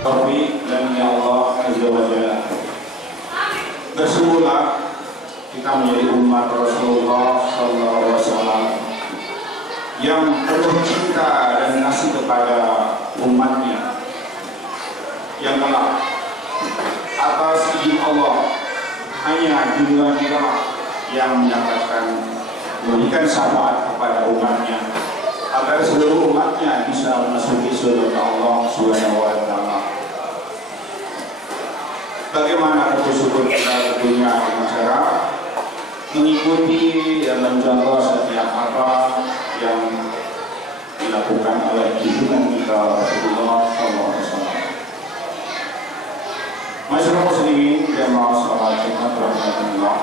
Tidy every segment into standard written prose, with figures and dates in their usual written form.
Taufiq dan ya Allah Azza wa Jalla. Bersyukurlah kita menjadi umat Rasulullah Sallallahu Alaihi Wasallam yang penuh cinta dan kasih kepada umatnya, yang kelak atas izin Allah hanya junjungan kita yang mendapatkan memberikan syafaat kepada umatnya agar seluruh umatnya bisa memasuki surga Allah Subhanahu wa Ta'ala. Bagaimana bersyukur kita tentunya dengan cara mengikuti dan mencontoh setiap apa yang dilakukan oleh junjungan kita Rasulullah SAW. Masyarakat muslimin jamaah salat Jumat rahmatullah.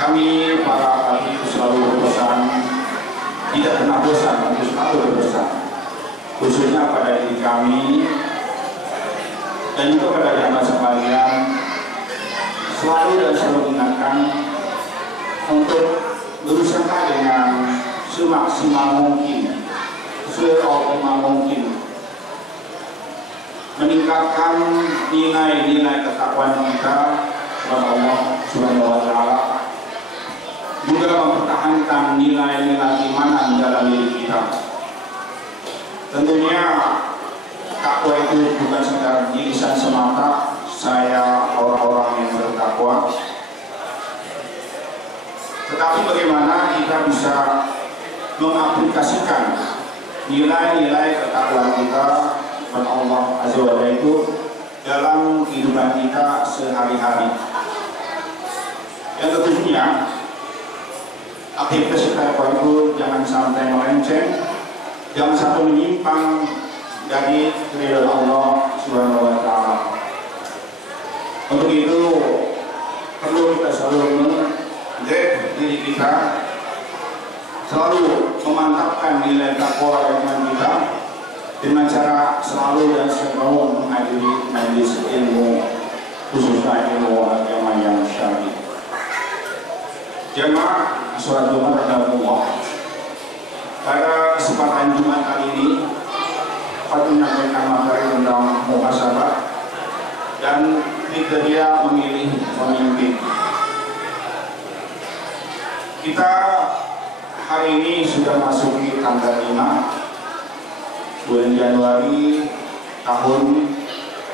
Kami para kami selalu berpesan, tidak pernah bosan untuk selalu berpesan, khususnya pada diri kami dan juga pada jamaah sekalian, selalu dan selalu ingatkan untuk berusaha dengan semaksimal mungkin, seoptimal mungkin, meningkatkan nilai-nilai ketakwaan kita kepada Allah Subhanahu wa Ta'ala, juga mempertahankan nilai-nilai keimanan dalam diri kita. Tentunya takwa itu bukan sekedar di lisan semata, saya orang-orang yang bertakwa, tetapi bagaimana kita bisa mengaplikasikan nilai-nilai ketakwaan kita kepada Allah Azza wa Jalla itu dalam kehidupan kita sehari-hari. Yang tentunya aktivitas kita itu jangan sampai melenceng, jangan sampai menyimpang dari ridha Allah Subhanahu wa Ta'ala. Untuk itu perlu kita selalu menggrab diri kita, selalu memantapkan nilai takwa iman kita dengan cara selalu dan selalu menghadiri majelis ilmu, khususnya ilmu agama yang syar'i. Jamaah sholat Jumat rahmatullah. Pada kesempatan Jumat kali ini dapat menyampaikan materi tentang muhasabah dan kriteria memilih pemimpin. Kita hari ini sudah masuki tanggal 5 bulan Januari tahun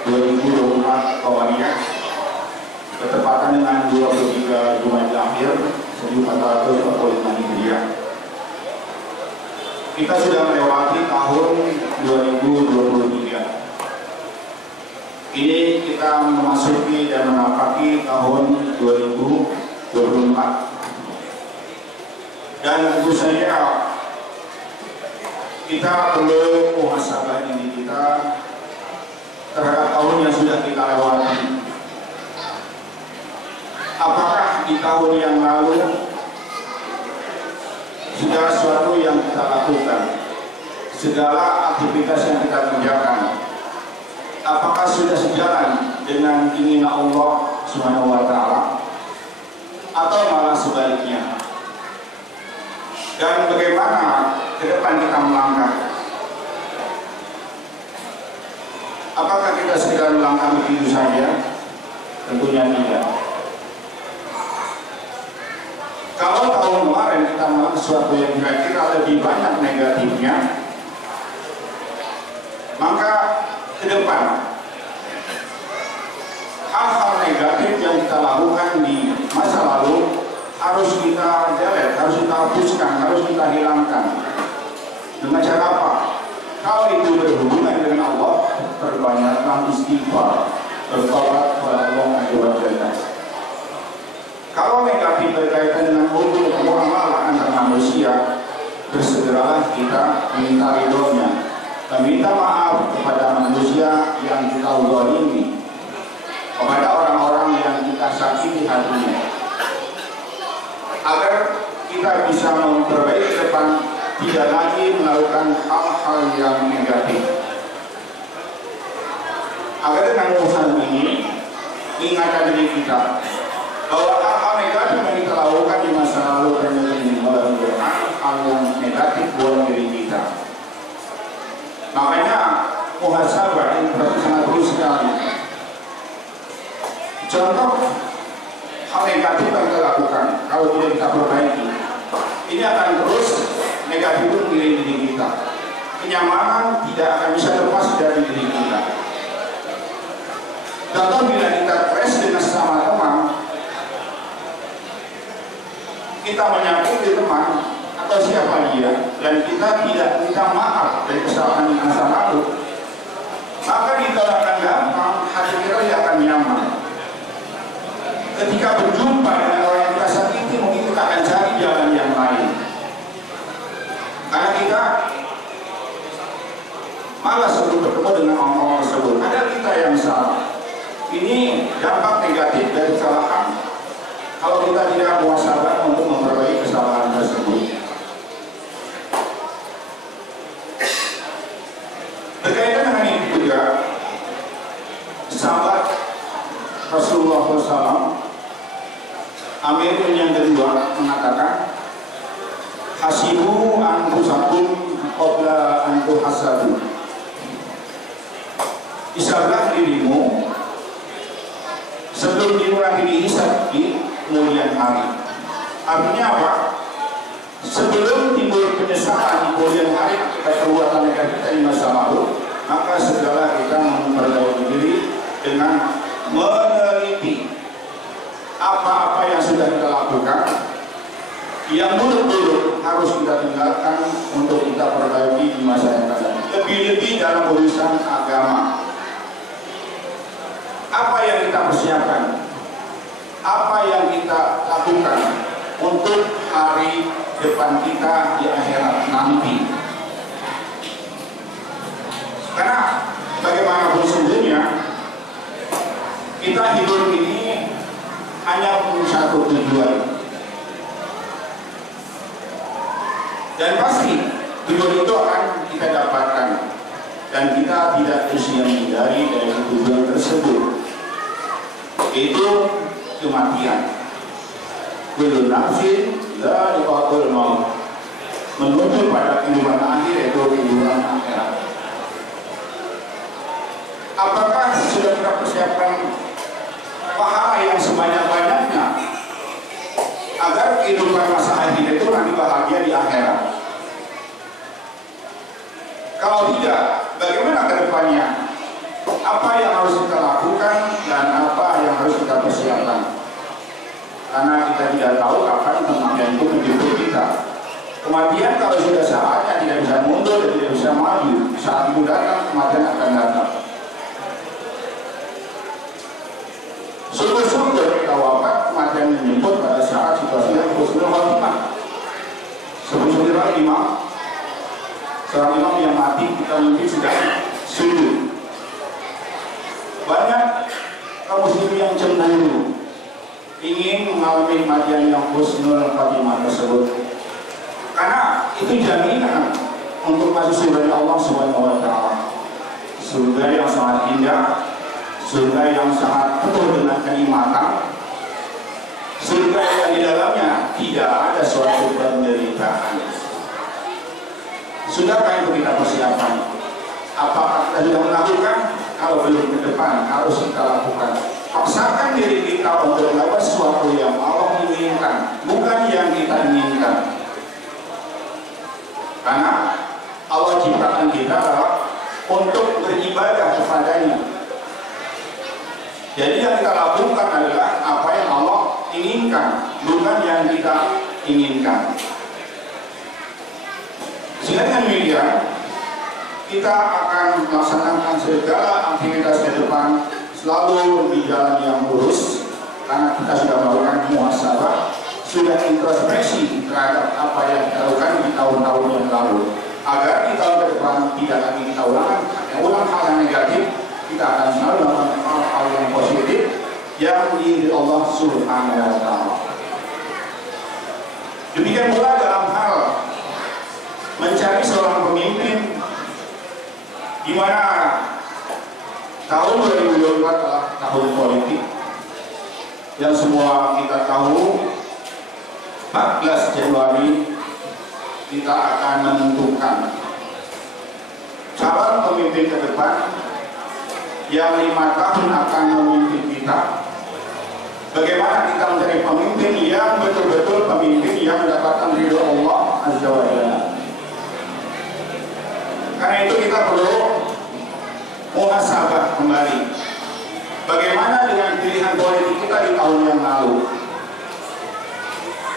2024 Qamariyah, bertepatan dengan 23 Jumadil Akhir 1445 Hijriah. Kita sudah melewati tahun 2023. Ini kita memasuki dan menapaki tahun 2024. Dan tentu saja kita perlu muhasabah diri kita terhadap tahun yang sudah kita lewati. Apakah di tahun yang lalu segala sesuatu yang kita lakukan, segala aktivitas yang kita kerjakan, apakah sudah sejalan dengan keinginan Allah Subhanahu wa Ta'ala, atau malah sebaliknya? Dan bagaimana ke depan kita melangkah? Apakah kita sekedar melangkah begitu saja? Tentunya tidak. Kalau tahun kemarin kita melakukan sesuatu yang kira-kira lebih banyak negatifnya, maka ke depan hal-hal negatif yang kita lakukan di masa lalu harus kita delete, harus kita hapuskan, harus kita hilangkan. Dengan cara apa? Kalau itu berhubungan dengan Allah, perbanyaklah istighfar, bertobat kepada Allah Azza wa Jalla. Kalau negatif berkaitan dengan hubungan muamalah antar manusia, bersegeralah kita minta ridhonya, meminta maaf kepada manusia yang kita zalimi, kepada orang-orang yang kita sakiti hatinya, agar kita bisa memperbaiki ke depan, tidak lagi melakukan hal-hal yang negatif. Agar dengan usaha ini ingatkan diri kita bahwa hal-hal negatif yang kita lakukan di masa lalu ternyata hal yang negatif buat diri kita. Makanya Contoh hal negatif yang kita lakukan kalau tidak kita perbaiki, ini akan terus negatif itu mengiringi diri kita. Kenyamanan tidak akan bisa lepas dari diri kita. Contoh bila kita crash dengan sesama teman, kita menyakiti teman atau siapa dia, dan kita tidak minta maaf dari kesalahan yang masa lalu, maka kita akan gampang, hati kita tidak akan nyaman. Ketika berjumpa dengan orang yang kita sakiti, mungkin kita akan cari jalan yang lain, karena kita malas untuk bertemu dengan orang-orang tersebut. Ada kita yang salah. Ini dampak negatif dari kesalahan kalau kita tidak muhasabah untuk memperbaiki kesalahan tersebut. Berkaitan dengan ini juga, sahabat Rasulullah SAW, Amir yang kedua mengatakan, hasibu anfusakum qabla an tuhasabu. Hisablah dirimu sebelum dirimu nanti dihisab di kemudian hari. Artinya apa? Sebelum timbul penyesalan di kemudian hari atas perbuatan negatif kita di masa lalu, maka segala kita memperbaiki diri dengan meneliti apa-apa yang sudah kita lakukan, yang buruk-buruk harus kita tinggalkan untuk kita perbaiki di masa yang akan datang. Lebih-lebih dalam urusan agama. Apa yang kita persiapkan? Apa yang kita lakukan untuk hari depan kita di akhirat nanti? Karena bagaimanapun sebelumnya, kita hidup ini hanya punya satu tujuan, dan pasti tujuan itu akan kita dapatkan, dan kita tidak bisa menghindari dari tujuan tersebut, yaitu kematian. Kullu nafsin dha'iqatul maut, menuju pada kehidupan akhir, yaitu kehidupan akhirat. Apakah sudah kita persiapkan pahala yang sebanyak-banyaknya agar kehidupan masa akhir itu nanti bahagia di akhirat? Kalau tidak, bagaimana ke depannya? Apa yang harus kita lakukan dan apa yang harus kita persiapkan? Karena kita tidak tahu kapan kematian itu menjemput kita. Kematian kalau sudah saatnya tidak bisa mundur dan tidak bisa maju. Saat itu datang, kematian akan datang. Sungguh-sungguh kita wafat, kematian menjemput pada saat situasinya husnul khotimah. Seperti imam, seorang imam yang mati kita mungkin sedang sujud. Banyak kaum muslimin yang cemburu, ingin mengalami kematian yang husnul khotimah tersebut, karena itu jaminan untuk masuk surga Allah Subhanahu wa Ta'ala. Surga yang sangat indah, surga yang sangat penuh dengan kenikmatan, surga yang di dalamnya tidak ada suatu penderitaan. Sudahkah itu kita persiapkan? Apakah kita sudah melakukan? Kalau belum, ke depan harus kita lakukan. Paksakan diri kita untuk melakukan sesuatu yang Allah inginkan, bukan yang kita inginkan. Karena Allah ciptakan kita adalah untuk beribadah kepadanya. Jadi yang kita lakukan adalah apa yang Allah inginkan, bukan yang kita inginkan. Sehingga dengan demikian, kita akan melaksanakan segala aktivitas ke depan selalu di jalan yang lurus, karena kita sudah melakukan muhasabah, sudah introspeksi terhadap apa yang kita lakukan di tahun-tahun yang lalu, agar di tahun ke depan tidak lagi kita ulang hal yang negatif. Kita akan selalu melakukan hal-hal yang positif yang diridhoi Allah Subhanahu wa Ta'ala. Demikian pula dalam hal mencari seorang pemimpin, di mana tahun 2024 adalah tahun politik yang semua kita tahu. 14 Januari kita akan menentukan calon pemimpin ke depan yang 5 tahun akan memimpin kita Bagaimana kita menjadi pemimpin yang betul-betul pemimpin yang mendapatkan ridho Allah Azza wa Jalla. Karena itu kita perlu muhasabah kembali. Bagaimana dengan pilihan politik kita di tahun yang lalu?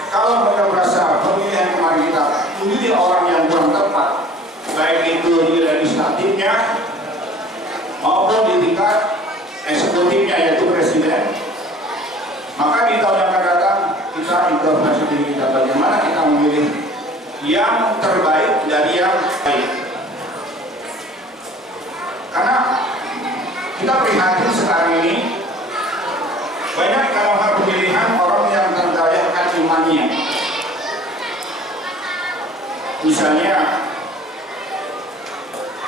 Kalau mereka merasa pemilihan kemarin kita memilih orang yang kurang tepat, baik itu di legislatifnya maupun di tingkat eksekutifnya yaitu presiden, maka di tahun yang akan datang kita introspeksi diri kita bagaimana kita memilih yang terbaik dari yang baik. Karena kita prihatin sekarang ini banyak dalam hal pemilihan orang yang terdayakan imannya. Misalnya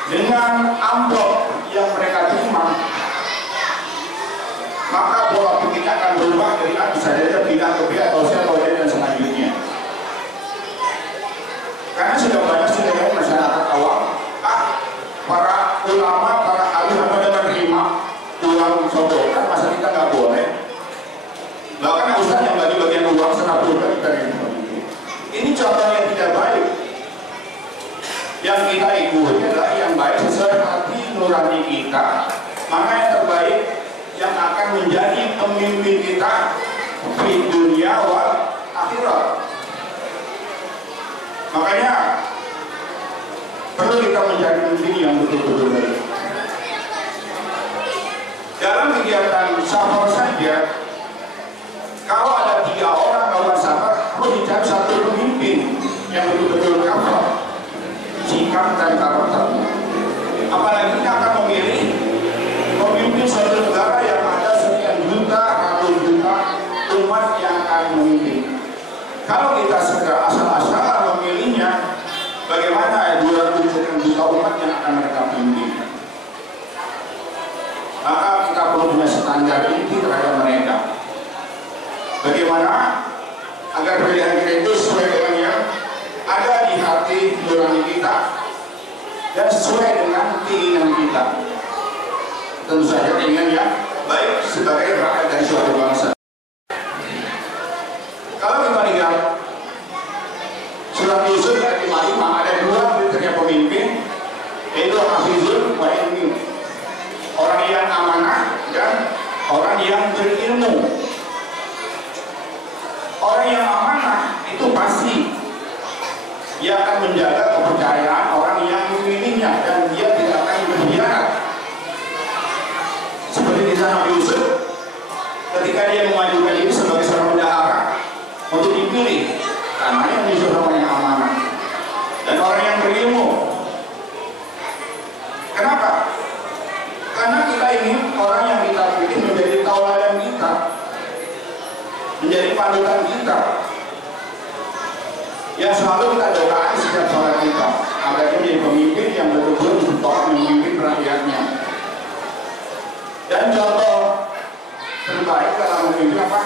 dengan amplop yang mereka terima, maka pola pikirnya akan berubah dari A bisa saja pindah ke B atau C atau D dan selanjutnya. Karena sudah banyak sebenarnya masyarakat awam, para ulama, para alim pada menerima uang sodokan, masa kita nggak boleh. Bahkan ustaz yang bagi-bagian uang 100 kali kita ini contoh yang tidak baik. Yang kita ikuti adalah yang baik sesuai hati nurani kita, maka yang terbaik yang akan menjadi pemimpin kita di dunia wal akhirat. Makanya perlu kita menjadi pemimpin yang betul-betul baik. Dalam kegiatan safar saja, kalau ada 3 orang kawan safar, harus dicari satu pemimpin yang betul-betul kafah sikap dan karakternya. Apalagi kita akan memilih pemimpin suatu negara yang ada sekian juta, ratus juta umat yang akan memimpin. Kalau kita segera asal-asalan memilihnya, bagaimana 200 juta umat yang akan mereka pimpin? Maka kita perlu punya standar tinggi terhadap mereka. Bagaimana agar pilihan kita itu sesuai dengan yang ada di hati nurani kita dan sesuai dengan keinginan kita. Tentu saja keinginan yang baik sebagai rakyat dari suatu bangsa. Kalau kita lihat surat Yusuf ayat 55 ada 2 kriteria pemimpin, yaitu hafizun wa ilmi, orang yang amanah dan orang yang berilmu. Orang yang amanah itu pasti dia akan menjaga kepercayaan orang yang memilihnya dan dia tidak akan berkhianat. Seperti di sana Yusuf ketika dia mengajukan diri sebagai seorang bendahara untuk dipilih, karena yang Yusuf orang yang amanah dan orang yang berilmu. Kenapa? Karena kita ingin orang yang kita pilih menjadi tauladan kita, menjadi panutan kita. Yang selalu kita doakan setiap sholat kita agar dia menjadi pemimpin yang betul-betul memimpin rakyatnya. Dan contoh terbaik dalam memimpin apa?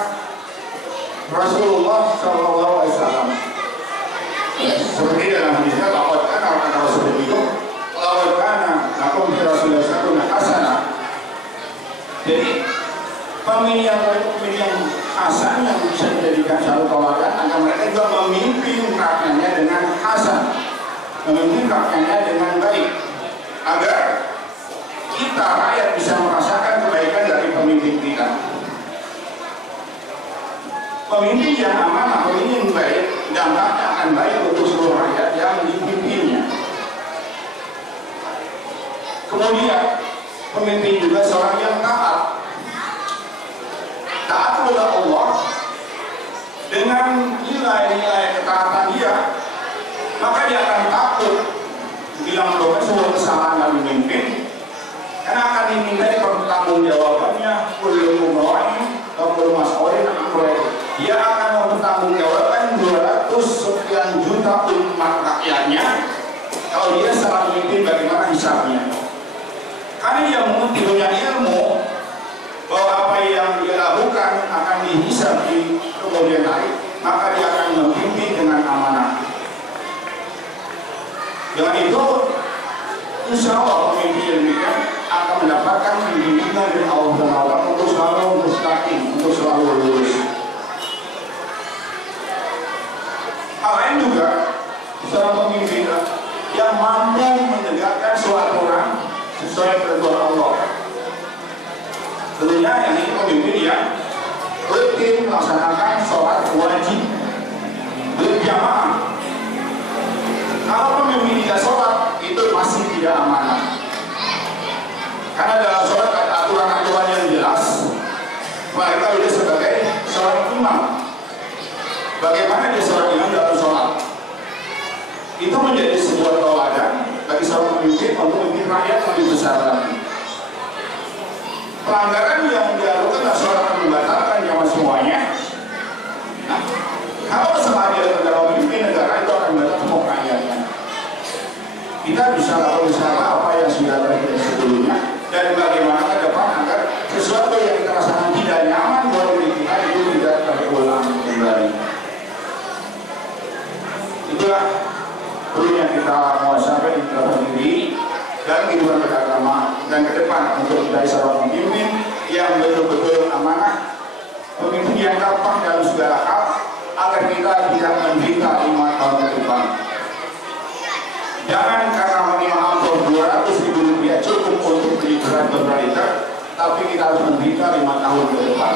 Rasulullah SAW. Seperti dalam hadisnya, laqad kana kata Rasulullah itu, laqad kana lakum fi Rasulillah uswatun hasanah. Jadi pemilihan hasan yang bisa dijadikan satu tauladan agar mereka juga memimpin rakyatnya dengan hasan, memimpin rakyatnya dengan baik, agar kita rakyat bisa merasakan kebaikan dari pemimpin kita. Pemimpin yang amanah, pemimpin yang baik, dampaknya akan baik untuk seluruh rakyat yang dipimpinnya. Kemudian pemimpin juga seorang yang taat kepada Allah dengan nilai-nilai ketaatan dia, maka dia akan takut bila melakukan sebuah kesalahan dalam memimpin, karena akan dimintai pertanggungjawabannya. Kullu mawa'in wa kullu mas'ulin amrih. Dia akan mempertanggungjawabkan 200 sekian juta umat rakyatnya kalau dia salah memimpin, bagaimana hisabnya. Karena dia mengerti punya ilmu bahwa apa yang dia lakukan akan dihisab di kemudian hari, maka dia akan memimpin dengan amanah. Dengan itu, insya Allah pemimpin yang demikian akan mendapatkan bimbingan dari Allah SWT untuk selalu mustaqim, untuk selalu lurus. Hal lain juga seorang pemimpin yang mampu menegakkan suatu aturan sesuai perintah Allah. Tentunya yang ini pemimpin yang rutin melaksanakan sholat wajib berjamaah. Kalau pemimpin tidak sholat itu masih tidak amanah. Karena dalam sholat ada aturan-aturan yang jelas. Mereka sudah sebagai seorang imam. Bagaimana dia seorang imam dalam sholat? Itu menjadi sebuah tauladan bagi seorang pemimpin untuk memimpin rakyat lebih besar lagi. Pelanggaran yang dilakukan adalah seorang akan membatalkan nyawa semuanya. Nah, kalau selama dia dalam memimpin negara itu akan membatalkan semua rakyatnya. Kita bisa lakukan usaha apa yang sudah terjadi sebelumnya dan bagaimana ke depan agar sesuatu yang kita rasakan tidak nyaman buat diri kita itu tidak terulang kembali. Itulah perlunya kita muhasabah diri dan kehidupan beragama dan ke depan untuk dari seorang pemimpin yang betul-betul amanah, pemimpin yang kapal dalam segala hal agar kita tidak menderita 5 tahun ke depan. Jangan karena menerima amplop 200.000 rupiah cukup untuk beli berat berbalita, tapi kita harus menderita 5 tahun ke depan.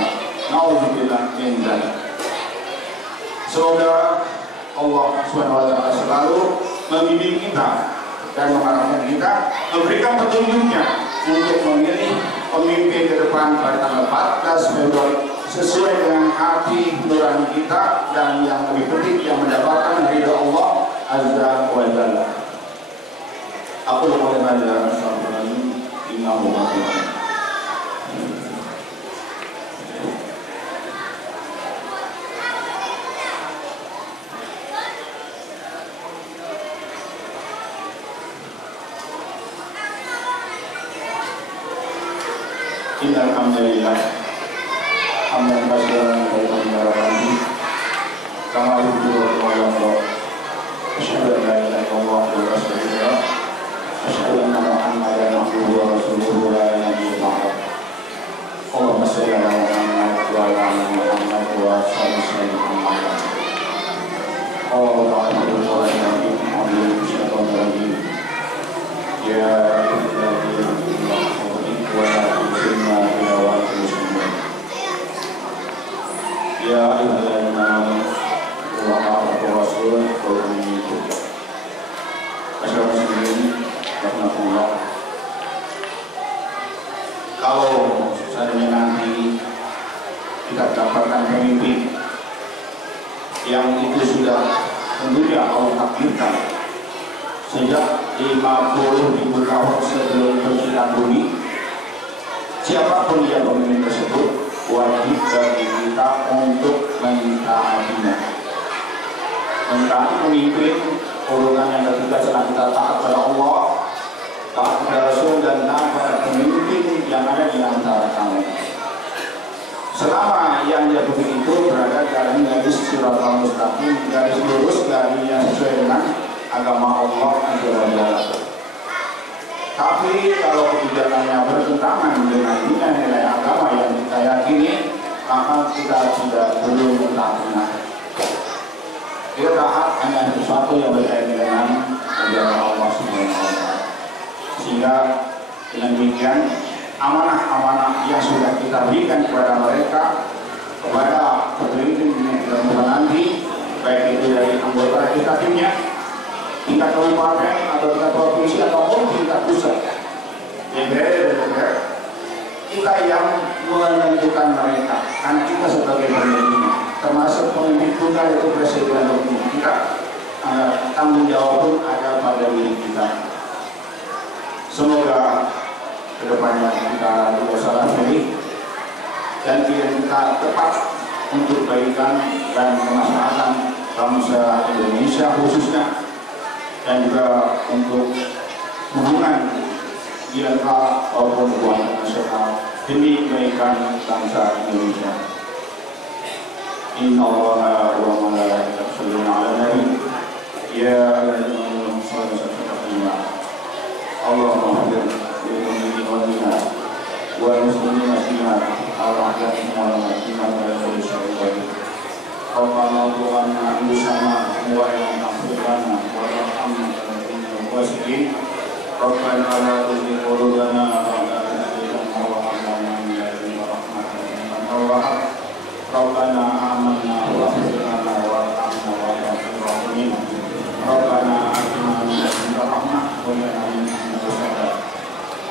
Nauzubillah min dzalik. Semoga Allah SWT selalu membimbing kita dan mengarahkan kita, memberikan petunjuknya untuk memilih pemimpin ke depan pada tanggal 14 Februari sesuai dengan hati nurani kita dan yang lebih penting yang mendapatkan ridha Allah Azza wa Jalla. Aku boleh belajar sampai Imam Bukhari. Alhamdulillah, hamdan katsiran tayyiban mubarakan kama yuhibbu Allah. Asyhadu an la ilaha illallah wa asyhadu anna Muhammadan abduhu wa rasuluhu la ilaha illallah. Allahumma shalli ala Muhammad wa ala ali Muhammad wa sallim Muhammad. Allahu ta'ala wa sallallahu ya ya ayyuhalladzina amanu wa rasul wa minkum asyhadu an kalau seandainya nanti kita dapatkan pemimpin yang itu sudah tentunya Allah takdirkan sejak 50.000 tahun sebelum penciptaan bumi, siapapun yang pemimpin tersebut wajib bagi kita untuk mentaatinya. Mentaati pemimpin urutan yang ketiga setelah kita taat pada Allah, taat pada Rasul dan taat pada pemimpin yang ada di antara kami. Selama yang dia begitu berada dalam garis siratal mustaqim, garis lurus, garis yang sesuai dengan agama Allah Azza wa Jalla. Tapi kalau kebijakannya bertentangan dengan nilai-nilai agama yang kita yakini, maka kita belum taatnya. Kita taat hanya sesuatu yang berkaitan dengan ajaran Allah Subhanahu wa Ta'ala. Sehingga dengan demikian amanah-amanah yang sudah kita berikan kepada mereka, kepada pemimpin yang kita bukan nanti, baik itu dari anggota legislatifnya, tingkat kabupaten atau tingkat provinsi ataupun tingkat pusat, DPR, kita yang menentukan mereka, karena kita sebagai pemimpin, termasuk pemimpin tunggal itu presiden untuk kita, tanggung jawab pun ada pada diri kita. Semoga kedepannya kita tidak salah pilih dan kita tepat untuk kebaikan dan kemaslahatan bangsa Indonesia khususnya, dan juga untuk hubungan bilateral maupun hubungan nasional demi kebaikan bangsa Indonesia. Inna Allaha wa malaikatahu yusholluna 'alan nabi ya ayyuhalladzina amanu shallu 'alaihi wa sallimu. Allahumma ighfir lil mu'minina wal mu'minat wal muslimina al-ahya'i minhum wal amwat innaka la tughni syai'an. Rabbana Tuhan Maha Esa Maha الدين ربنا لا تزغ قلوبنا بعد إذ هديتنا وهب لنا من لدنك رحمة إنك أنت الوهاب ربنا آمنا واغفر لنا وارحمنا وأنت خير الراحمين ربنا آتنا من لدنك رحمة وهب لنا من لدنك رشدا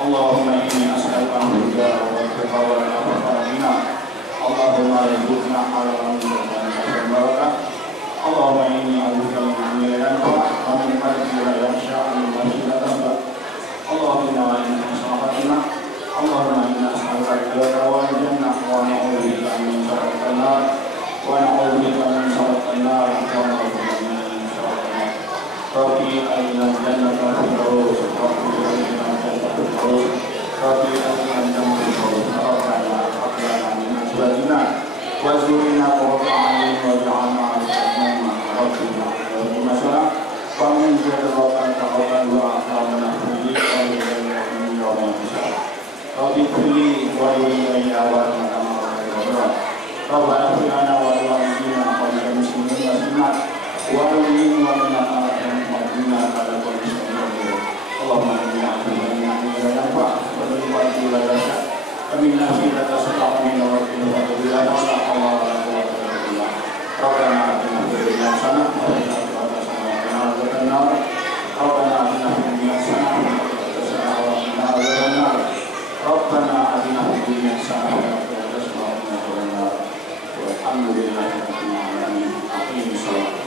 اللهم إني أسألك الهدى والتقى والعفاف والغنى اللهم ارزقنا حلالا طيبا مباركا اللهم إني أعوذ بك من علم لا ينفع ومن قلب لا يخشى ومن نفس لا تنفع اللهم إنا علينا بصراحتنا اللهم إنا نسألك الهدى والجنة ونعوذ بك من سخط النار ونعوذ بك من سخط النار ونعوذ بك من سخط النار ربي أرنا الجنة الفردوس ربي أرنا الجنة الفردوس ربي أرنا الجنة الفردوس ربنا هب لنا من أزواجنا وذريتنا قرة أعين واجعلنا للمتقين ربنا اللهم صل ومن ذريتنا تقبل وأعطنا كل خير من يوم الحساب ربي كل ولي أولنا كما ربنا ربنا اغفر لنا ولوالدينا وللمسلمين والمسلمات والمؤمنين والمؤمنات والمؤمنين على كل شيء قدير اللهم إني أعوذ بك من علم لا ينفع ومن قلب لا يخشى ومن نفس لا تشفع ومن وكيل لا حول ولا قوة إلا بالله ربنا آتنا في الدنيا حسنة وفي الآخرة حسنة وقنا عذاب النار ربنا آتنا في الدنيا حسنة وفي الآخرة حسنة وقنا عذاب النار ربنا آتنا في الدنيا حسنة وفي الآخرة حسنة وقنا عذاب النار والحمد لله رب العالمين أقيم الصلاة